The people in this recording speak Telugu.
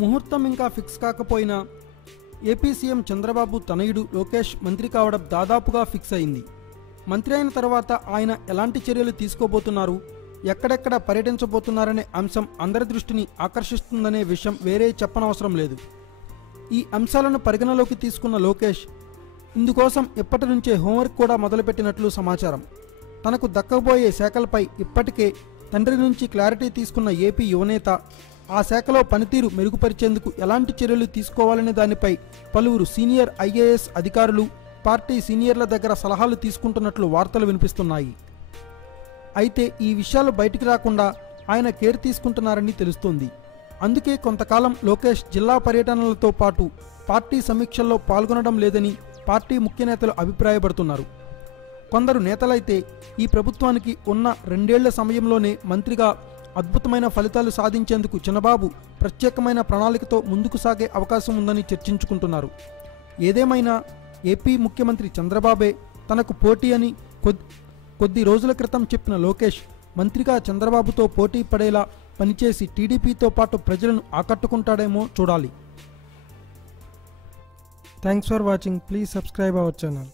ముహూర్తం ఇంకా ఫిక్స్ కాకపోయినా ఏపీ సీఎం చంద్రబాబు తనయుడు లోకేష్ మంత్రి కావడం దాదాపుగా ఫిక్స్ అయింది. మంత్రి అయిన తర్వాత ఆయన ఎలాంటి చర్యలు తీసుకోబోతున్నారు, ఎక్కడెక్కడ పర్యటించబోతున్నారనే అంశం అందరి దృష్టిని ఆకర్షిస్తుందనే విషయం వేరే చెప్పనవసరం లేదు. ఈ అంశాలను పరిగణలోకి తీసుకున్న లోకేష్ ఇందుకోసం ఇప్పటి నుంచే హోంవర్క్ కూడా మొదలుపెట్టినట్లు సమాచారం. తనకు దక్కబోయే శాఖలపై ఇప్పటికే తండ్రి నుంచి క్లారిటీ తీసుకున్న ఏపీ యువనేత ఆ శాఖలో పనితీరు మెరుగుపరిచేందుకు ఎలాంటి చర్యలు తీసుకోవాలనే దానిపై పలువురు సీనియర్ ఐఏఎస్ అధికారులు, పార్టీ సీనియర్ల దగ్గర సలహాలు తీసుకుంటున్నట్లు వార్తలు వినిపిస్తున్నాయి. అయితే ఈ విషయాలు బయటికి రాకుండా ఆయన కేర్ తీసుకుంటున్నారని తెలుస్తోంది. అందుకే కొంతకాలం లోకేష్ జిల్లా పర్యటనలతో పాటు పార్టీ సమీక్షల్లో పాల్గొనడం లేదని పార్టీ ముఖ్య నేతలు అభిప్రాయపడుతున్నారు. కొందరు నేతలైతే ఈ ప్రభుత్వానికి ఉన్న 2 ఏళ్ల సమయంలోనే మంత్రిగా అద్భుతమైన ఫలితాలు సాధించేందుకు చంద్రబాబు ప్రత్యేకమైన ప్రణాళికతో ముందుకు సాగే అవకాశం ఉందని చర్చించుకుంటున్నారు. ఏదేమైనా ఏపీ ముఖ్యమంత్రి చంద్రబాబే తనకు పోటీ అని కొద్ది రోజుల క్రితం చెప్పిన లోకేష్ మంత్రిగా చంద్రబాబుతో పోటీ పడేలా పనిచేసి టీడీపీతో పాటు ప్రజలను ఆకట్టుకుంటాడేమో చూడాలి. Thanks for watching. Please subscribe our channel.